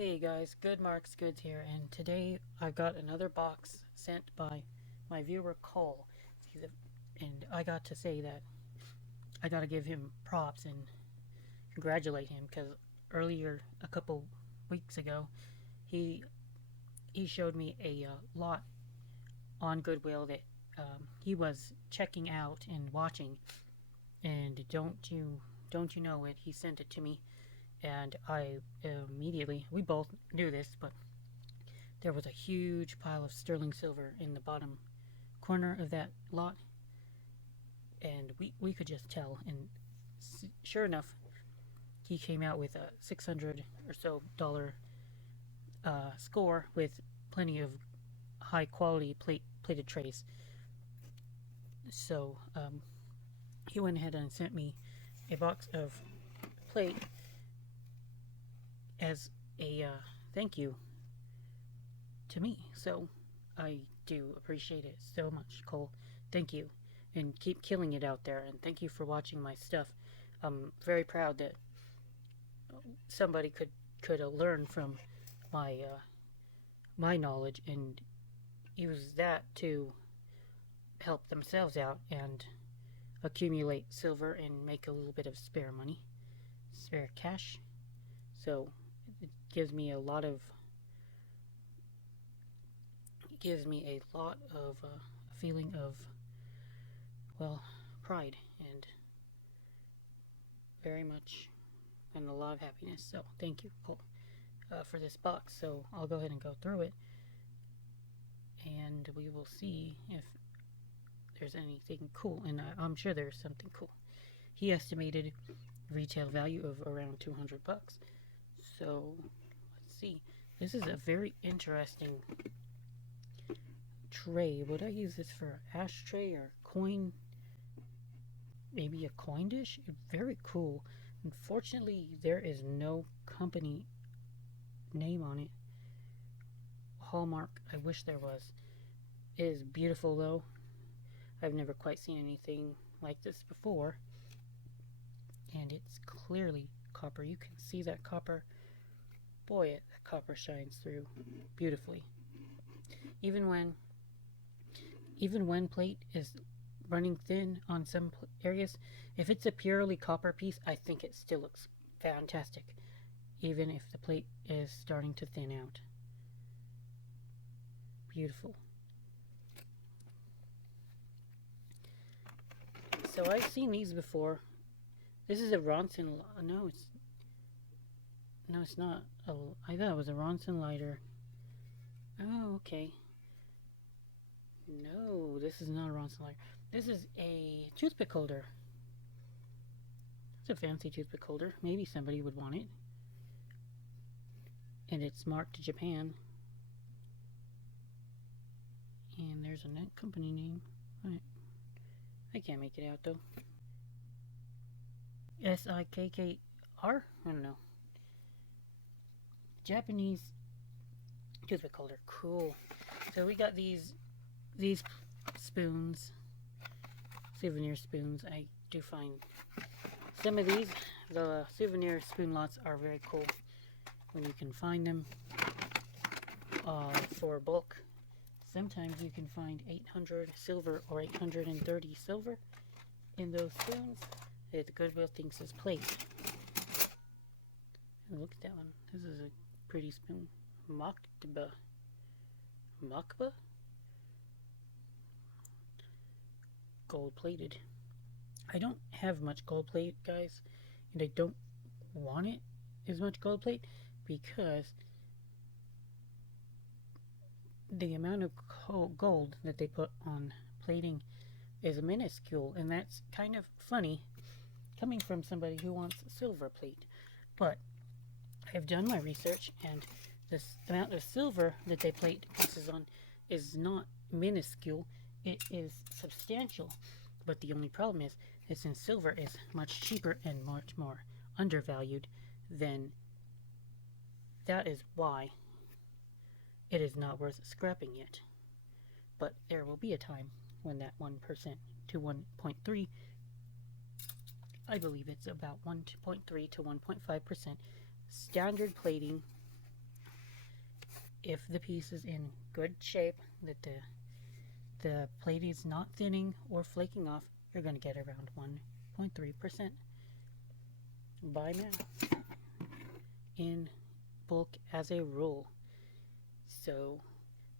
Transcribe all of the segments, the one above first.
Hey guys, Good Marks Goods here, and today I got another box sent by my viewer Cole. And I got to say that I got to give him props and congratulate him because earlier, a couple weeks ago, he he showed me a lot on Goodwill that he was checking out and watching. And don't you know it? He sent it to me, and I immediately, we both knew this, but there was a huge pile of sterling silver in the bottom corner of that lot, and we could just tell. And sure enough, he came out with a $600 or so score with plenty of high quality plated trays. So he went ahead and sent me a box of plate as a thank you to me. So I do appreciate it so much, Cole. Thank you. And keep killing it out there. And thank you for watching my stuff. I'm very proud that somebody could learn from my my knowledge and use that to help themselves out and accumulate silver and make a little bit of spare money, spare cash. So it gives me a lot of a feeling of, well, pride and very much and a lot of happiness. So thank you, Cole, for this box. So I'll go ahead and go through it, and we will see if there's anything cool. And I'm sure there's something cool. He estimated retail value of around $200. So let's see. This is a very interesting tray. Would I use this for an ashtray or coin? Maybe a coin dish? Very cool. Unfortunately, there is no company name on it. Hallmark. I wish there was. It is beautiful though. I've never quite seen anything like this before. And it's clearly copper. You can see that copper. Boy, that copper shines through beautifully. Even when plate is running thin on some areas, if it's a purely copper piece, I think it still looks fantastic, even if the plate is starting to thin out. Beautiful. So I've seen these before. This is a Ronson. No, it's not. I thought it was a Ronson lighter. Oh, okay. No, this is not a Ronson lighter. This is a toothpick holder. It's a fancy toothpick holder. Maybe somebody would want it. And it's marked Japan. And there's a net company name. Right. I can't make it out though. Sikkr? I don't know. Japanese toothpick holder. Cool. So we got these spoons, souvenir spoons. I do find some of the souvenir spoon lots are very cool when you can find them for bulk. Sometimes you can find 800 silver or 830 silver in those spoons that Goodwill thinks is plate. And look at that one. This is a pretty spoon. Makba? Gold plated. I don't have much gold plate, guys, and I don't want it as much gold plate because the amount of gold that they put on plating is minuscule, and that's kind of funny coming from somebody who wants silver plate. But I've done my research, and this amount of silver that they plate pieces on is not minuscule, it is substantial. But the only problem is that since silver is much cheaper and much more undervalued, then that is why it is not worth scrapping it. But there will be a time when that 1% to 1.3, I believe it's about 1.3 to 1.5% standard plating if the piece is in good shape, that the plate is not thinning or flaking off, you're going to get around 1.3% by mail in bulk as a rule. So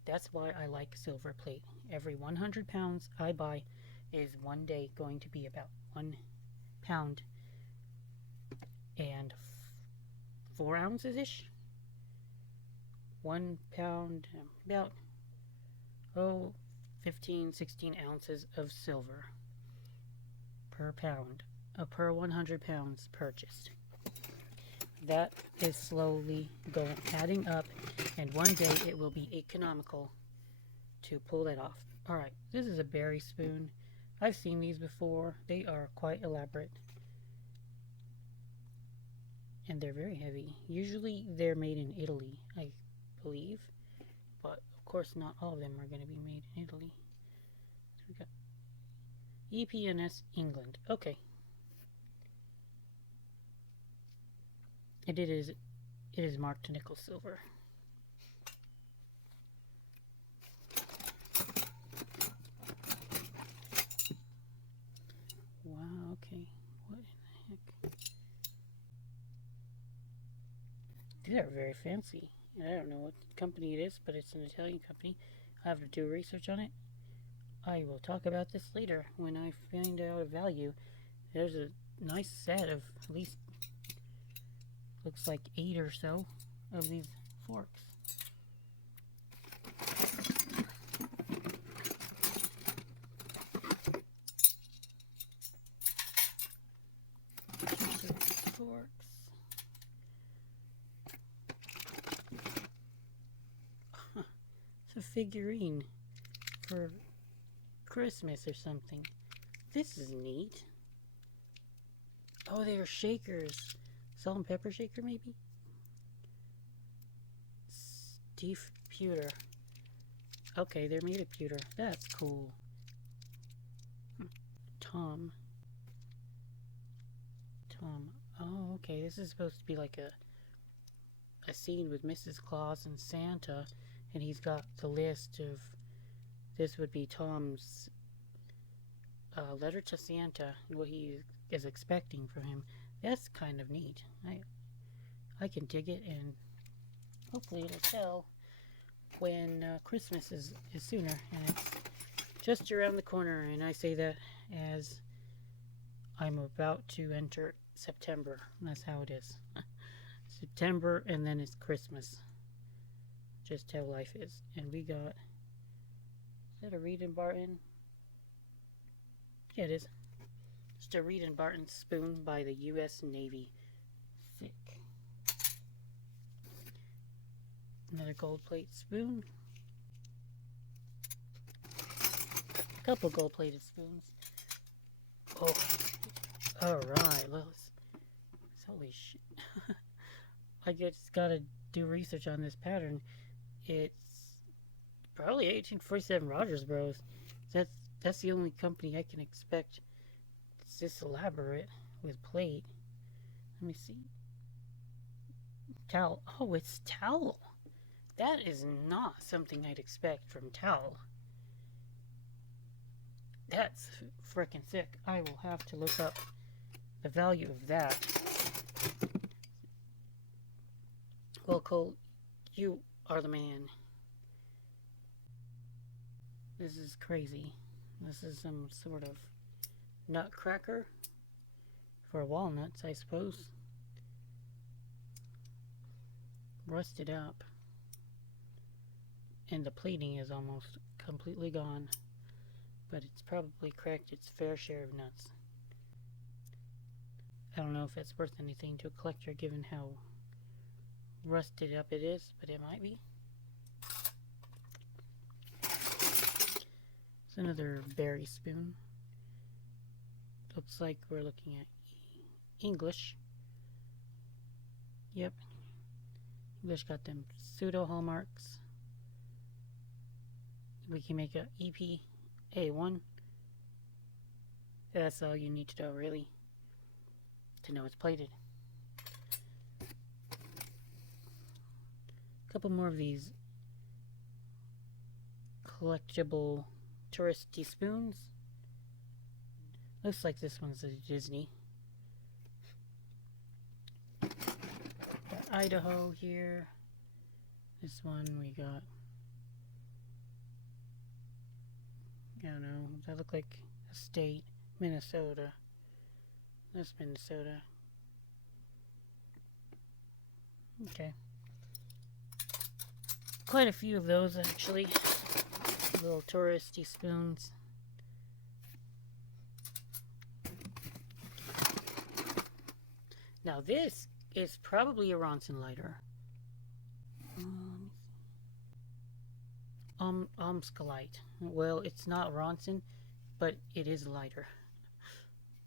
that's why I like Silverplate. Every 100 pounds I buy is one day going to be about 1 pound and 4 ounces ish. 1 pound, about 15, 16 ounces of silver per pound, per 100 pounds purchased. That is slowly adding up, and one day it will be economical to pull that off. Alright, this is a berry spoon. I've seen these before. They are quite elaborate. And they're very heavy. Usually they're made in Italy, I believe. But of course not all of them are going to be made in Italy. So we got EPNS England. Okay. And it is marked nickel silver. Wow, okay. What in the heck? These are very fancy. And I don't know what company it is, but it's an Italian company. I have to do research on it. I will talk about this later when I find out a value. There's a nice set of at least, looks like 8 or so of these forks. Forks. It's a figurine for Christmas or something. This is neat. Oh, they are shakers. Salt and pepper shaker, maybe? Steve pewter. Okay, they're made of pewter. That's cool. Tom. Oh, okay. This is supposed to be like a scene with Mrs. Claus and Santa, and he's got the list of. This would be Tom's letter to Santa and what he is expecting from him. That's kind of neat. I can dig it, and hopefully it'll sell when Christmas is sooner, and it's just around the corner. And I say that as I'm about to enter September. That's how it is. September, and then it's Christmas. Just how life is. And we got, is that a Reed and Barton? Yeah, it is. Just a Reed and Barton spoon by the U.S. Navy. Thick. Another gold plate spoon. A couple gold plated spoons. Oh, alright. Holy shit. I just gotta do research on this pattern. It's probably 1847 Rogers Bros. That's the only company I can expect. It's this elaborate with plate. Let me see. Towel. Oh, it's towel. That is not something I'd expect from towel. That's frickin' sick. I will have to look up the value of that. Well, Cole, you are the man. This is crazy. This is some sort of nutcracker for walnuts, I suppose. Rusted up. And the plating is almost completely gone. But it's probably cracked its fair share of nuts. I don't know if it's worth anything to a collector given how rusted up it is, but it might be. It's another berry spoon. Looks like we're looking at English. Yep. English got them pseudo hallmarks. We can make a EPA1. That's all you need to know, really, to know it's plated. A couple more of these collectible touristy spoons. Looks like this one's a Disney. Got Idaho here. This one we got, I don't know, does that look like a state? Minnesota. That's Minnesota. Okay. Quite a few of those actually. Little touristy spoons. Now this is probably a Ronson lighter. Omskalite. Well, it's not Ronson, but it is a lighter.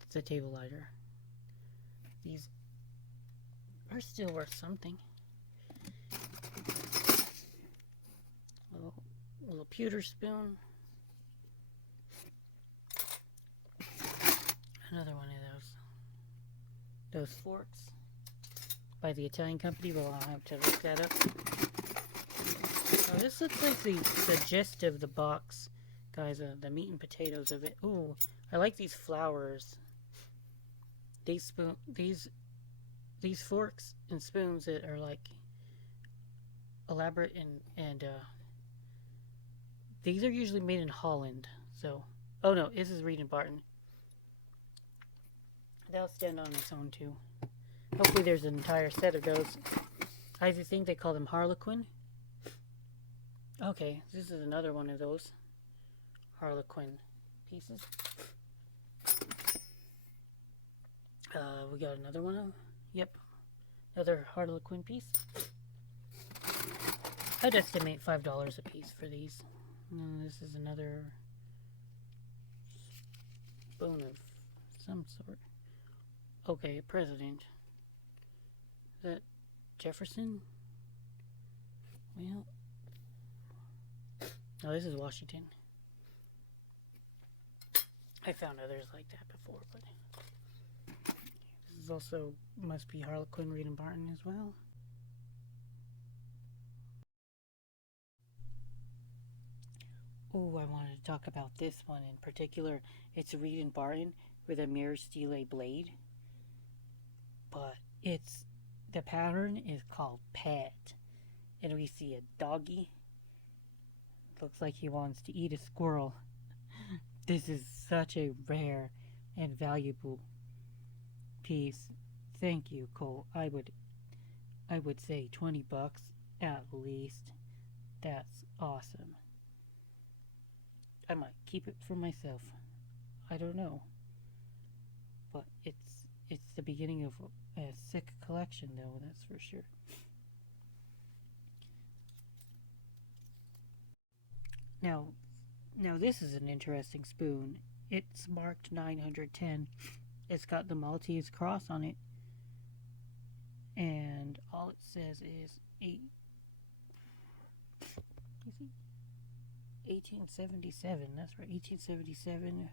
It's a table lighter. These are still worth something. Little pewter spoon. Another one of those forks by the Italian company. Well, I'll have to look that up. Now, this looks like the gist of the box, guys. The meat and potatoes of it. Ooh, I like these flowers. These forks and spoons that are like elaborate and these are usually made in Holland. So, oh no, this is Reed and Barton. They'll stand on its own too. Hopefully there's an entire set of those. I think they call them Harlequin. Okay, this is another one of those Harlequin pieces. We got another one of, yep, another Harlequin piece. I'd estimate $5 a piece for these. And this is another spoon of some sort. Okay, a president. Is that Jefferson? Well, no, this is Washington. I found others like that before, but this is also, must be Harlequin, Reed and Barton as well. Oh, I wanted to talk about this one in particular. It's Reed and Barton with a mirror stele blade. But the pattern is called Pet. And we see a doggy. Looks like he wants to eat a squirrel. This is such a rare and valuable piece. Thank you, Cole. I would say $20 at least. That's awesome. I might keep it for myself. I don't know. But it's the beginning of a sick collection, though, that's for sure. Now this is an interesting spoon. It's marked 910. It's got the Maltese cross on it. And all it says is 1877. That's right, 1877.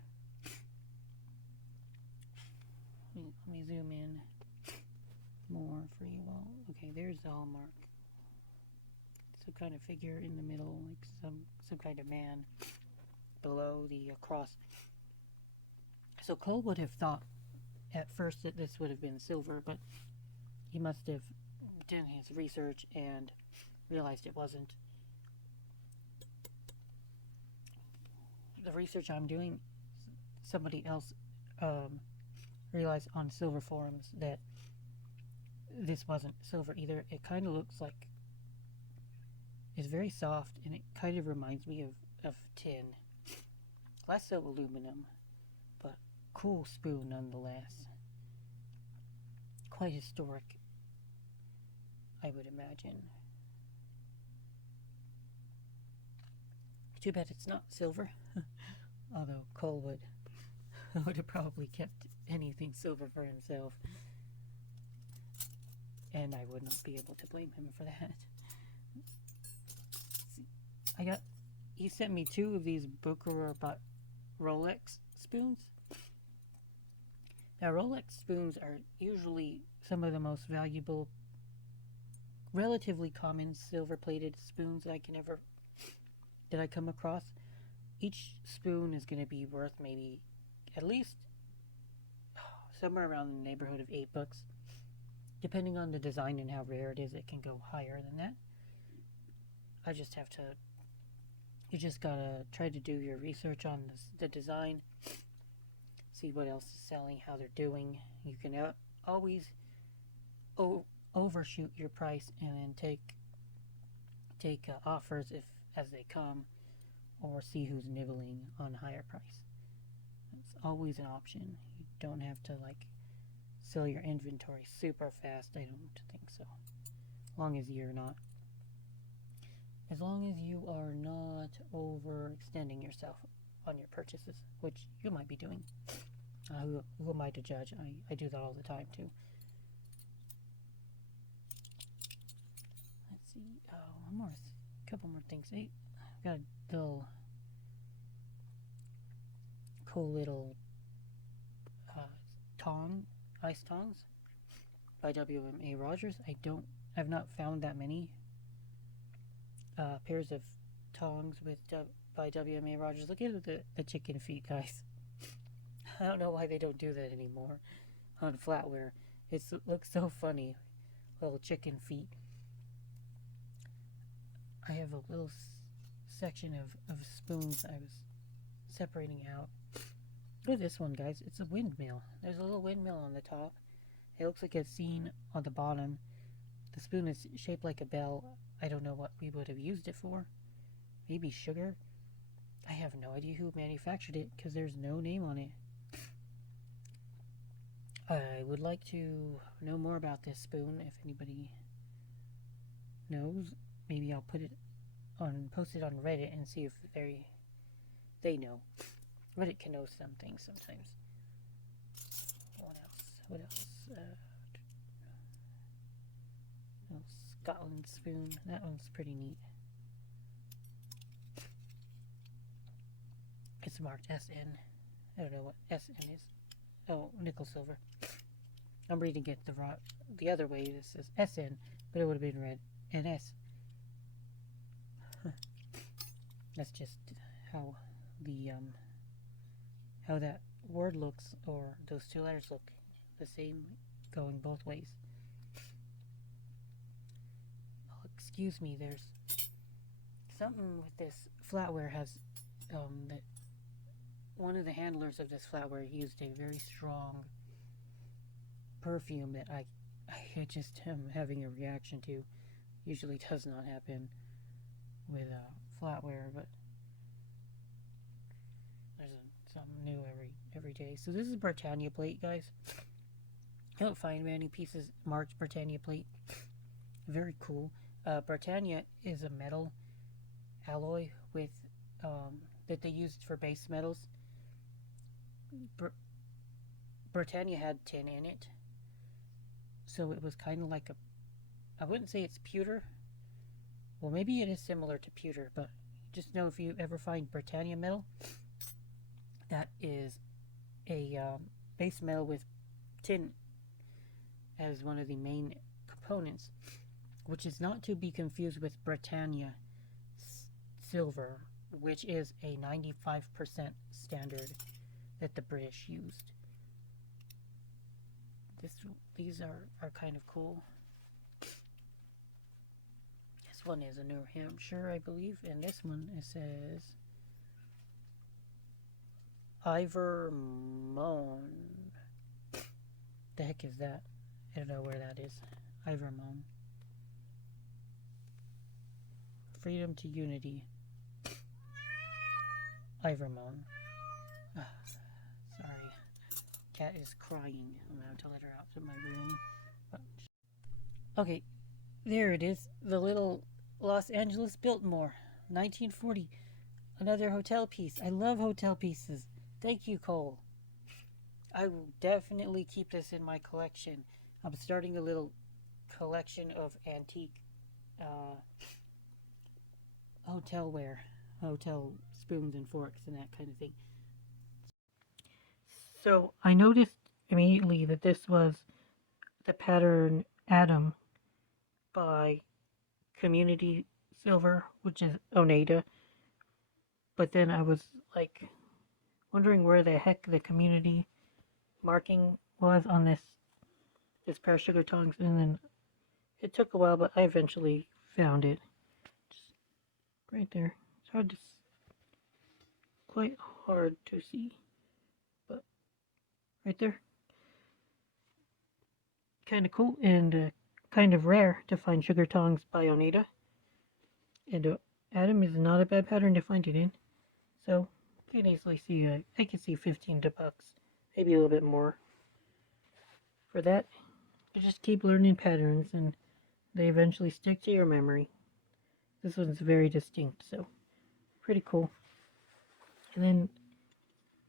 Let me zoom in more for you all. Okay, there's the hallmark. Some kind of figure in the middle, like some kind of man below the cross. So Cole would have thought at first that this would have been silver, but he must have done his research and realized it wasn't. The research I'm doing, somebody else realized on silver forums that this wasn't silver either. It kind of looks like, it's very soft, and it kind of reminds me of tin. Less so aluminum, but cool spoon nonetheless. Quite historic, I would imagine. Too bad it's not silver. Although Cole would have probably kept anything silver for himself. And I would not be able to blame him for that. He sent me 2 of these Bokeh Rolex spoons. Now Rolex spoons are usually some of the most valuable, relatively common silver plated spoons I can ever that I come across. Each spoon is going to be worth maybe at least somewhere around the neighborhood of $8. Depending on the design and how rare it is, it can go higher than that. You just gotta try to do your research on the design, see what else is selling, how they're doing. You can always overshoot your price and then take offers as they come, or see who's nibbling on a higher price. It's always an option. You don't have to sell your inventory super fast. I don't think so. As long as you are not overextending yourself on your purchases, which you might be doing. Who am I to judge? I do that all the time too. Let's see. Oh, couple more things. Hey, I've got a little cool little ice tongs by WMA Rogers. I've not found that many pairs of tongs by WMA Rogers. Look at the chicken feet, guys. I don't know why they don't do that anymore on Flatware. It looks so funny. Little chicken feet. I have a little section of spoons I was separating out. Look at this one, guys. It's a windmill. There's a little windmill on the top. It looks like a scene on the bottom. The spoon is shaped like a bell. I don't know what we would have used it for. Maybe sugar? I have no idea who manufactured it because there's no name on it. I would like to know more about this spoon. If anybody knows, maybe I'll post it on Reddit and see if they know. Reddit can know some things sometimes. What else? Scotland spoon. That one's pretty neat. It's marked SN. I don't know what SN is. Oh, nickel silver. I'm reading it the other way. This is SN, but it would have been read NS. That's just how how that word looks, or those two letters look the same going both ways. Oh, excuse me, there's something with this Flatware has that one of the handlers of this Flatware used a very strong perfume that I just am having a reaction to. Usually does not happen with Flatware, but there's something new every day. So this is Britannia Plate, guys. I don't find many pieces marked Britannia Plate. Very cool. Britannia is a metal alloy with that they used for base metals. Britannia had tin in it, so it was kind of like I wouldn't say it's pewter. Well, maybe it is similar to pewter, but just know if you ever find Britannia metal, that is a base metal with tin as one of the main components, which is not to be confused with Britannia silver, which is a 95% standard that the British used. These are kind of cool. This one is a New Hampshire, I believe, and this one, it says Ivermon. The heck is that? I don't know where that is. Ivermon. Freedom to Unity. Ivermon. Sorry. Cat is crying. I'm going to let her out to my room. Okay, there it is. The little Los Angeles Biltmore, 1940. Another hotel piece. I love hotel pieces. Thank you, Cole. I will definitely keep this in my collection. I'm starting a little collection of antique hotel spoons and forks and that kind of thing. So I noticed immediately that this was the pattern Adam by Community Silver, which is Oneida, But then I was like wondering where the heck the community marking was on this pair of sugar tongs, and then it took a while, but I eventually found it. Just right there. It's quite hard to see, but right there. Kind of cool and kind of rare to find sugar tongs by Oneida. And Adam is not a bad pattern to find it in. So you can easily see, I can see 15 bucks, maybe a little bit more for that. You just keep learning patterns and they eventually stick to your memory. This one's very distinct, so pretty cool. And then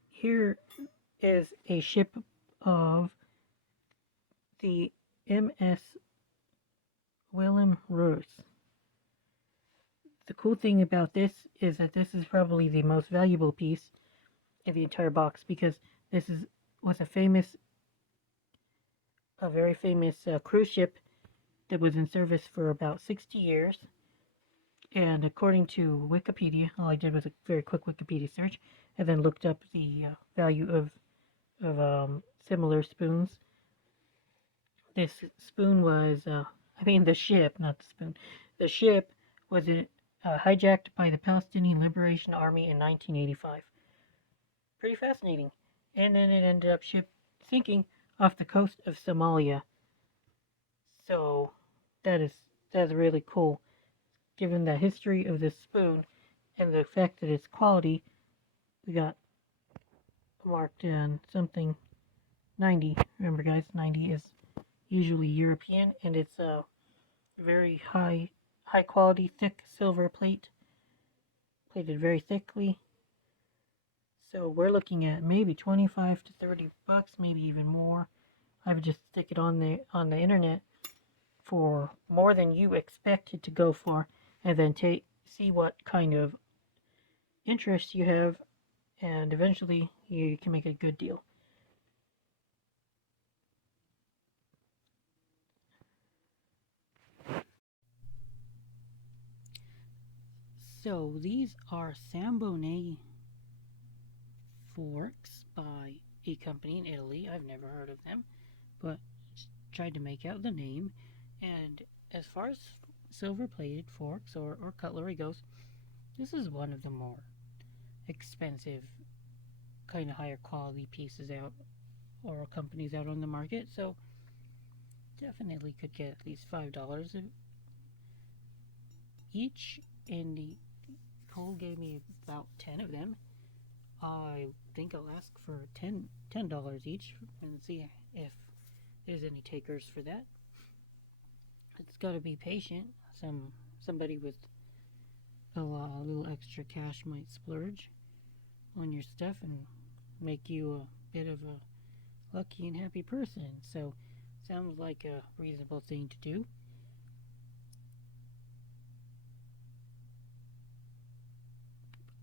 here is a ship of the MS Willem Ruys. The cool thing about this is that this is probably the most valuable piece in the entire box, because this was a very famous cruise ship that was in service for about 60 years. And according to Wikipedia, all I did was a very quick Wikipedia search, and then looked up the value of similar spoons. This spoon was, the ship, not the spoon. The ship was hijacked by the Palestinian Liberation Army in 1985. Pretty fascinating. And then it ended up sinking off the coast of Somalia. So that's really cool, given the history of this spoon and the fact that its quality. We got marked in something 90. Remember, guys, 90 is usually European, and it's a very high quality, thick silver plate, plated very thickly. So we're looking at maybe 25 to 30 bucks, maybe even more. I would just stick it on the internet for more than you expect it to go for, and then see what kind of interest you have, and eventually you can make a good deal. So these are Sambone Forks by a company in Italy. I've never heard of them, but tried to make out the name. And as far as silver-plated forks or cutlery goes, this is one of the more expensive, kind of higher quality pieces out, or companies out on the market. So definitely could get at least $5 each. And the Cole gave me about 10 of them. I think I'll ask for $10 each and see if there's any takers for that. It's got to be patient. Somebody with a little extra cash might splurge on your stuff and make you a bit of a lucky and happy person. So sounds like a reasonable thing to do.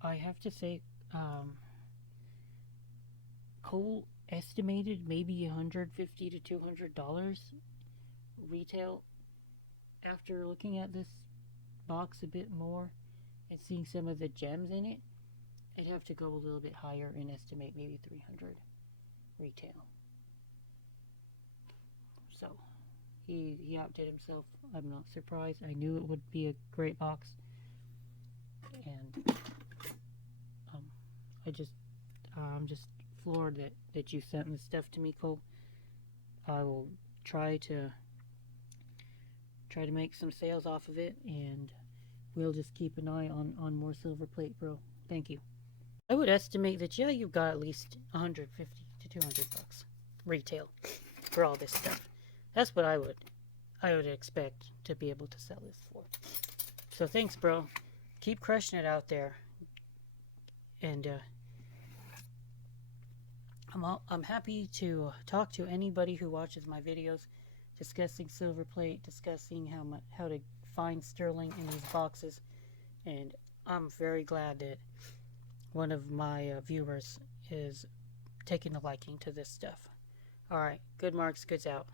I have to say, Cole estimated maybe $150 to $200 retail. After looking at this box a bit more and seeing some of the gems in it, I'd have to go a little bit higher and estimate maybe $300 retail. So he outdid himself. I'm not surprised. I knew it would be a great box, and I'm just floored that you sent this stuff to me, Cole. I will try to make some sales off of it, and we'll just keep an eye on more silver plate, bro. Thank you. I would estimate that you've got at least 150 to 200 bucks retail for all this stuff. That's what I would expect to be able to sell this for. So thanks, bro. Keep crushing it out there. And I'm happy to talk to anybody who watches my videos discussing silver plate, discussing how to find sterling in these boxes. And I'm very glad that one of my viewers is taking a liking to this stuff. Alright, good marks, goods out.